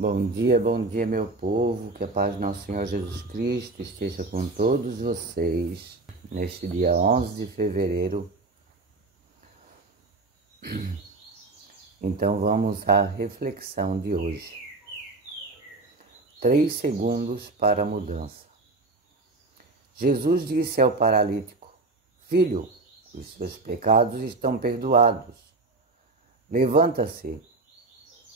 Bom dia, meu povo, que a paz do nosso Senhor Jesus Cristo esteja com todos vocês neste dia 11 de fevereiro. Então vamos à reflexão de hoje. 3 segundos para a mudança. Jesus disse ao paralítico: Filho, os seus pecados estão perdoados. Levanta-se.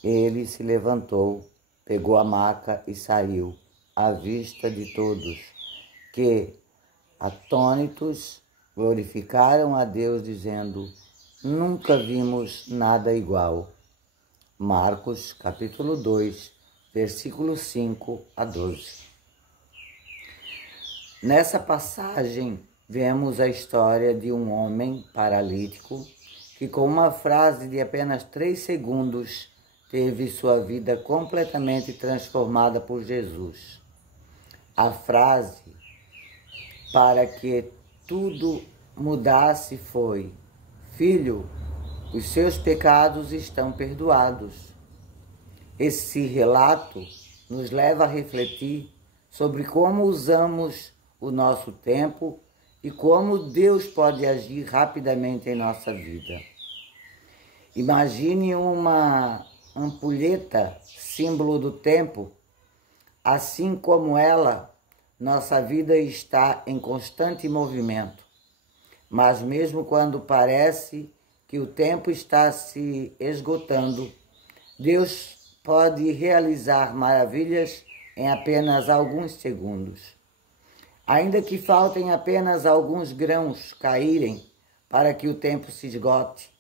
Ele se levantou, pegou a maca e saiu, à vista de todos, que, atônitos, glorificaram a Deus, dizendo: Nunca vimos nada igual. Marcos, capítulo 2, versículos 5 a 12. Nessa passagem, vemos a história de um homem paralítico que, com uma frase de apenas 3 segundos, teve sua vida completamente transformada por Jesus. A frase para que tudo mudasse foi: Filho, os seus pecados estão perdoados. Esse relato nos leva a refletir sobre como usamos o nosso tempo e como Deus pode agir rapidamente em nossa vida. Imagine uma ampulheta, símbolo do tempo. Assim como ela, nossa vida está em constante movimento. Mas mesmo quando parece que o tempo está se esgotando, Deus pode realizar maravilhas em apenas alguns segundos. Ainda que faltem apenas alguns grãos caírem para que o tempo se esgote,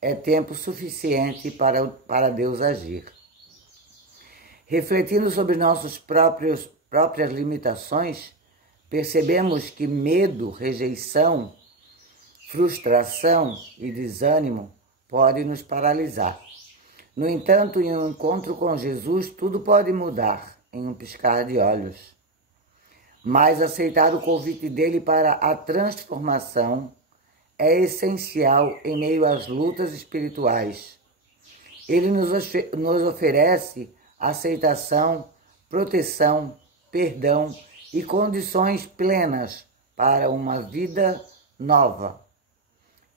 é tempo suficiente para Deus agir. Refletindo sobre nossas próprias limitações, percebemos que medo, rejeição, frustração e desânimo podem nos paralisar. No entanto, em um encontro com Jesus, tudo pode mudar em um piscar de olhos. Mas aceitar o convite dele para a transformação é essencial em meio às lutas espirituais. Ele nos oferece aceitação, proteção, perdão e condições plenas para uma vida nova.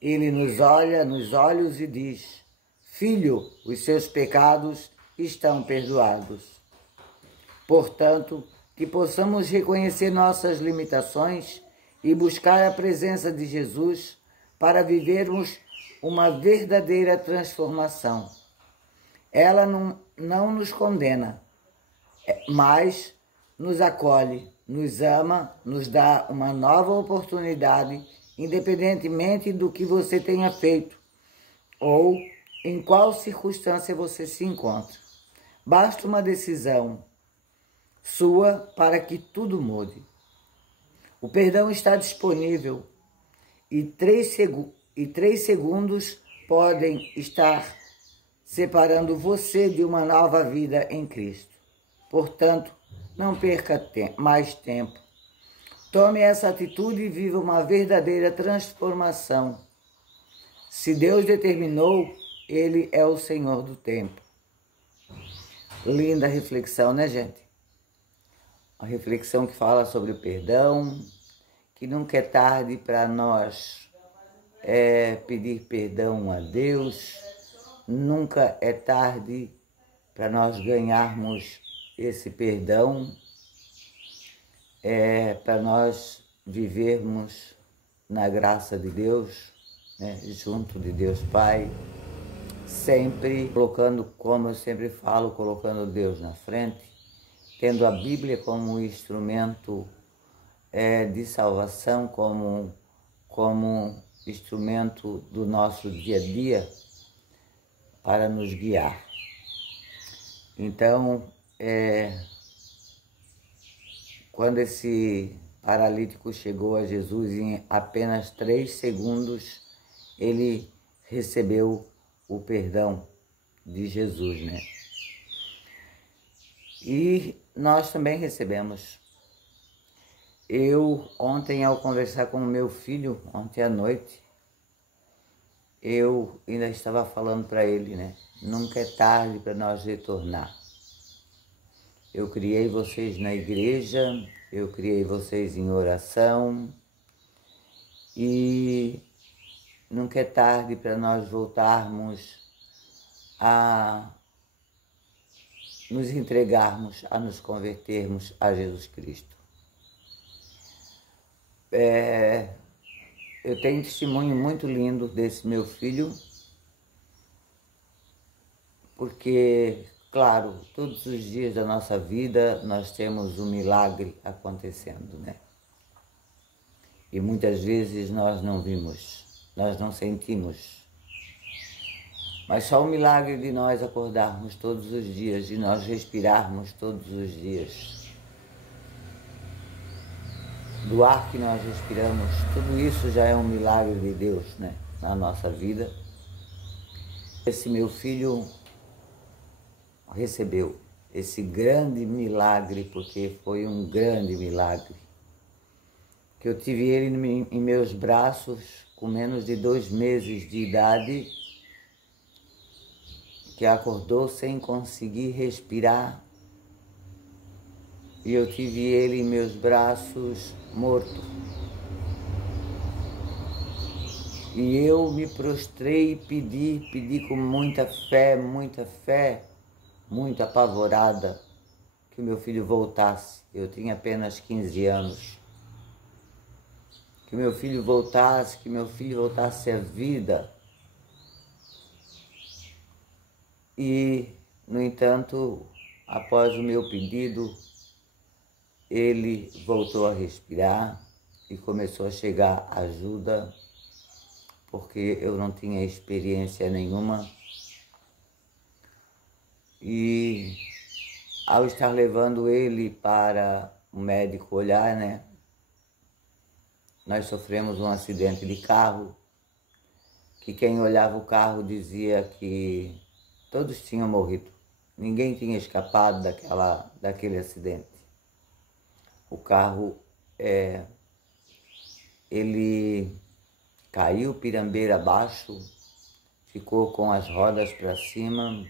Ele nos olha nos olhos e diz: Filho, os seus pecados estão perdoados. Portanto, que possamos reconhecer nossas limitações e buscar a presença de Jesus para vivermos uma verdadeira transformação. Ela não nos condena, mas nos acolhe, nos ama, nos dá uma nova oportunidade, independentemente do que você tenha feito ou em qual circunstância você se encontra. Basta uma decisão sua para que tudo mude. O perdão está disponível e 3 segundos podem estar separando você de uma nova vida em Cristo. Portanto, não perca mais tempo. Tome essa atitude e viva uma verdadeira transformação. Se Deus determinou, Ele é o Senhor do tempo. Linda reflexão, né, gente? Uma reflexão que fala sobre o perdão, que nunca é tarde para nós pedir perdão a Deus, nunca é tarde para nós ganharmos esse perdão, para nós vivermos na graça de Deus, né, junto de Deus Pai, sempre colocando, como eu sempre falo, colocando Deus na frente, tendo a Bíblia como instrumento de salvação, como instrumento do nosso dia a dia para nos guiar. Então, quando esse paralítico chegou a Jesus, em apenas 3 segundos, ele recebeu o perdão de Jesus, né? E nós também recebemos. Eu, ontem, ao conversar com o meu filho, ontem à noite, eu ainda estava falando para ele, né? Nunca é tarde para nós retornar. Eu criei vocês na igreja, eu criei vocês em oração e nunca é tarde para nós voltarmos a nos entregarmos, a nos convertermos a Jesus Cristo. Eu tenho um testemunho muito lindo desse meu filho, porque, claro, todos os dias da nossa vida nós temos um milagre acontecendo, né? E muitas vezes nós não vimos, nós não sentimos. Mas só o milagre de nós acordarmos todos os dias, de nós respirarmos todos os dias, do ar que nós respiramos, tudo isso já é um milagre de Deus, né, na nossa vida. Esse meu filho recebeu esse grande milagre, porque foi um grande milagre, que eu tive ele em meus braços com menos de 2 meses de idade, que acordou sem conseguir respirar, e eu tive ele em meus braços morto. E eu me prostrei e pedi com muita fé, muito apavorada, que o meu filho voltasse. Eu tinha apenas 15 anos. Que meu filho voltasse, que meu filho voltasse à vida. E, no entanto, após o meu pedido, ele voltou a respirar e começou a chegar ajuda, porque eu não tinha experiência nenhuma. E ao estar levando ele para o médico olhar, né, nós sofremos um acidente de carro, que quem olhava o carro dizia que todos tinham morrido, ninguém tinha escapado daquele acidente. O carro, ele caiu pirambeira abaixo, ficou com as rodas para cima,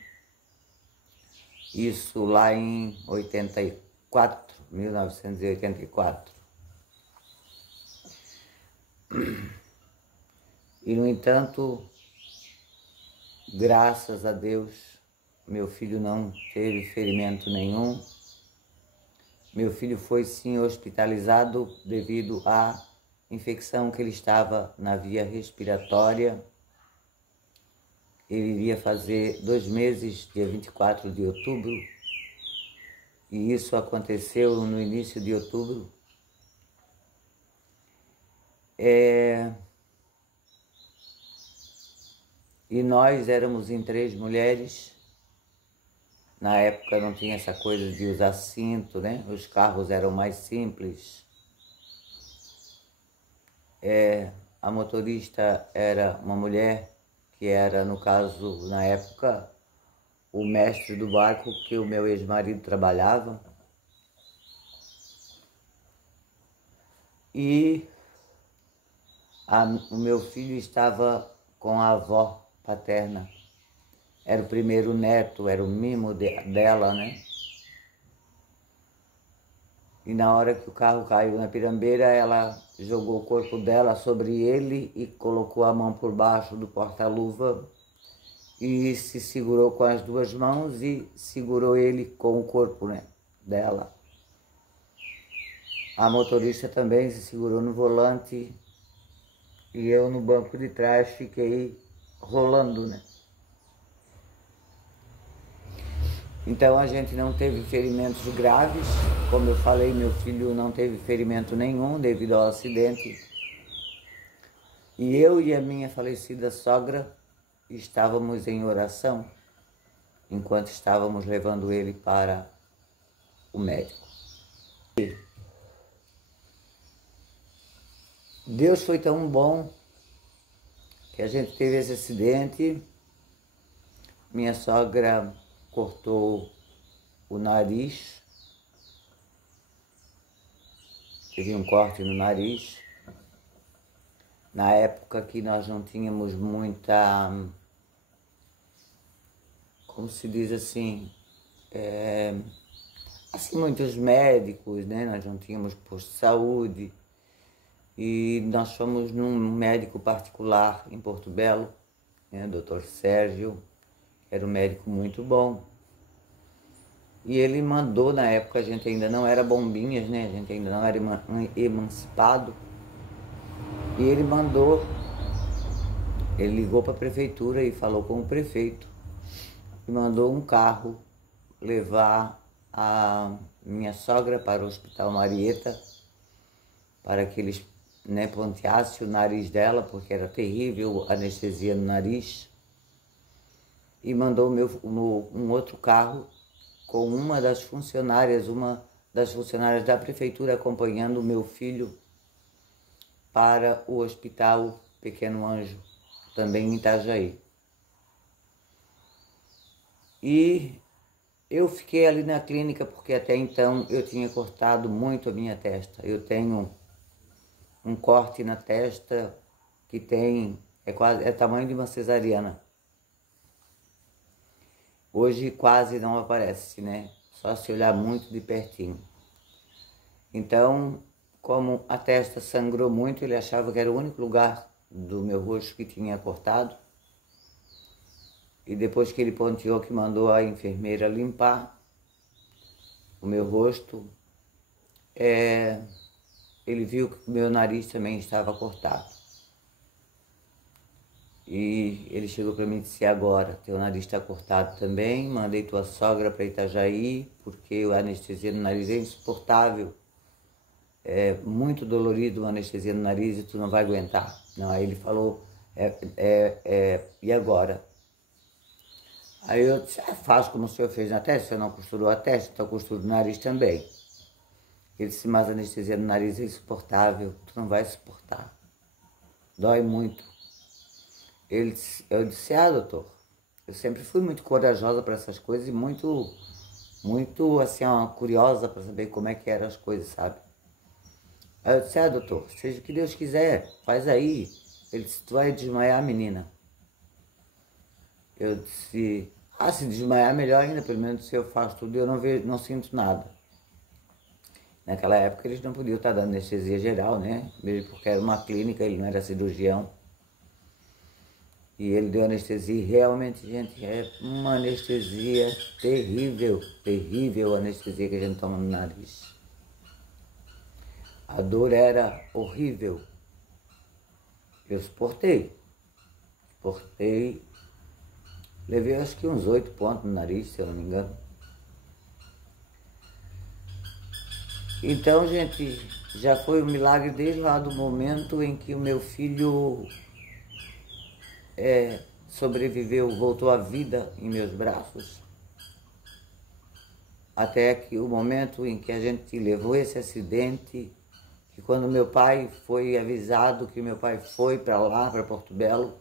isso lá em 1984. E, no entanto, graças a Deus, meu filho não teve ferimento nenhum. Meu filho foi sim hospitalizado devido à infecção que ele estava na via respiratória. Ele iria fazer 2 meses, dia 24 de outubro, e isso aconteceu no início de outubro. E nós éramos em 3 mulheres. Na época não tinha essa coisa de usar cinto, né? Os carros eram mais simples. A motorista era uma mulher, que era, no caso, na época, o mestre do barco que o meu ex-marido trabalhava. E o meu filho estava com a avó paterna. Era o primeiro neto, era o mimo dela, né? E na hora que o carro caiu na pirambeira, ela jogou o corpo dela sobre ele e colocou a mão por baixo do porta-luva e se segurou com as 2 mãos e segurou ele com o corpo, né, dela. A motorista também se segurou no volante e eu no banco de trás fiquei rolando, né? Então a gente não teve ferimentos graves. Como eu falei, meu filho não teve ferimento nenhum devido ao acidente. E eu e a minha falecida sogra estávamos em oração enquanto estávamos levando ele para o médico. Deus foi tão bom que a gente teve esse acidente. Minha sogra cortou o nariz, teve um corte no nariz. Na época que nós não tínhamos muita, como se diz assim, assim, muitos médicos, né? Nós não tínhamos posto de saúde. E nós fomos num médico particular em Porto Belo, né? Dr. Sérgio, que era um médico muito bom. E ele mandou, na época a gente ainda não era bombinhas, né? A gente ainda não era emancipado. E ele ligou para a prefeitura e falou com o prefeito. E mandou um carro levar a minha sogra para o Hospital Marieta, para que eles, né, ponteassem o nariz dela, porque era terrível anestesia no nariz. E mandou um outro carro com uma das funcionárias da prefeitura acompanhando o meu filho para o Hospital Pequeno Anjo, também em Itajaí. E eu fiquei ali na clínica porque até então eu tinha cortado muito a minha testa. Eu tenho um corte na testa que é tamanho de uma cesariana. Hoje quase não aparece, né? Só se olhar muito de pertinho. Então, como a testa sangrou muito, ele achava que era o único lugar do meu rosto que tinha cortado. E depois que ele ponteou, que mandou a enfermeira limpar o meu rosto, ele viu que o meu nariz também estava cortado. E ele chegou para mim e disse: agora, teu nariz está cortado também, mandei tua sogra para Itajaí, porque a anestesia no nariz é insuportável. É muito dolorido uma anestesia no nariz e tu não vai aguentar. Não, aí ele falou, e agora? Aí eu disse: faz como o senhor fez na testa, o senhor não costurou a testa, então costuro o nariz também. Ele disse: mas a anestesia no nariz é insuportável, tu não vai suportar. Dói muito. Eu disse: doutor, eu sempre fui muito corajosa para essas coisas e muito assim, curiosa para saber como é que eram as coisas, sabe? Aí eu disse: doutor, seja o que Deus quiser, faz aí. Ele disse: tu vai desmaiar, menina. Eu disse: se desmaiar melhor ainda, pelo menos se eu faço tudo eu não sinto nada. Naquela época eles não podiam estar dando anestesia geral, né? Mesmo porque era uma clínica, ele não era cirurgião. E ele deu anestesia e realmente, gente, é uma anestesia terrível, terrível a anestesia que a gente toma no nariz. A dor era horrível. Eu suportei, levei acho que uns 8 pontos no nariz, se eu não me engano. Então, gente, já foi um milagre desde lá do momento em que o meu filho sobreviveu, voltou à vida em meus braços, até que o momento em que a gente levou esse acidente, que quando meu pai foi avisado que meu pai foi para lá, para Porto Belo,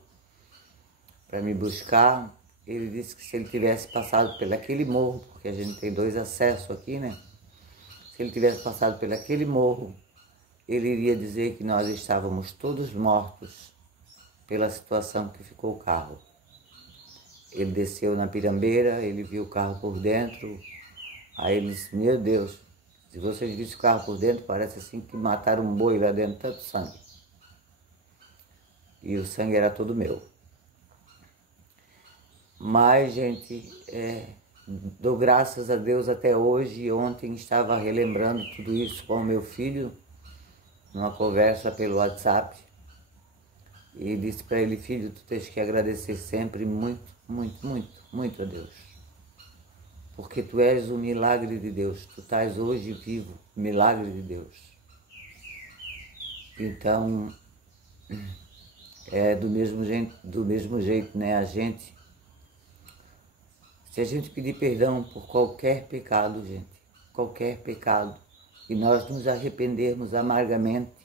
para me buscar, ele disse que se ele tivesse passado pelaquele morro, porque a gente tem 2 acessos aqui, né? Se ele tivesse passado pelaquele morro, ele iria dizer que nós estávamos todos mortos pela situação que ficou o carro. Ele desceu na pirambeira, ele viu o carro por dentro, aí ele disse: meu Deus, se vocês vissem o carro por dentro, parece assim que mataram um boi lá dentro, tanto sangue. E o sangue era todo meu. Mas, gente, dou graças a Deus até hoje. Ontem estava relembrando tudo isso com o meu filho, numa conversa pelo WhatsApp. E disse para ele: filho, tu tens que agradecer sempre muito, muito, muito, muito a Deus. Porque tu és o milagre de Deus. Tu estás hoje vivo, milagre de Deus. Então, do mesmo jeito, né? Se a gente pedir perdão por qualquer pecado, gente, qualquer pecado, e nós nos arrependermos amargamente,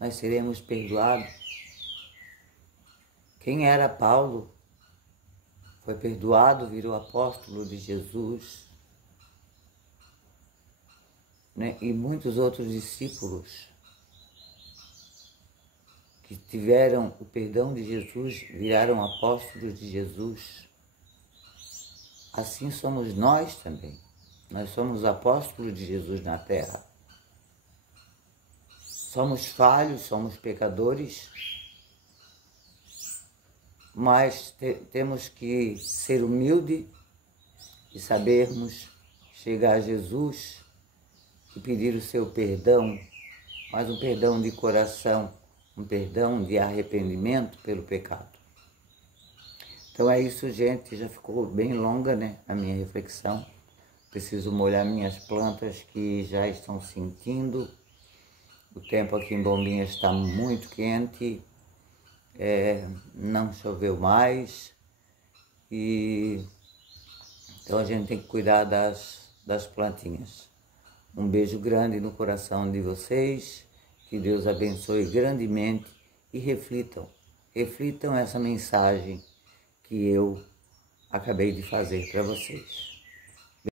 nós seremos perdoados. Quem era Paulo foi perdoado, virou apóstolo de Jesus, né? E muitos outros discípulos que tiveram o perdão de Jesus viraram apóstolos de Jesus. Assim somos nós também. Nós somos apóstolos de Jesus na Terra. Somos falhos, somos pecadores, mas temos que ser humildes e sabermos chegar a Jesus e pedir o seu perdão, mas um perdão de coração, um perdão de arrependimento pelo pecado. Então é isso, gente, já ficou bem longa, né, a minha reflexão. Preciso molhar minhas plantas que já estão sentindo. O tempo aqui em Bombinhas está muito quente, não choveu mais, e então a gente tem que cuidar das plantinhas. Um beijo grande no coração de vocês, que Deus abençoe grandemente e reflitam essa mensagem que eu acabei de fazer para vocês.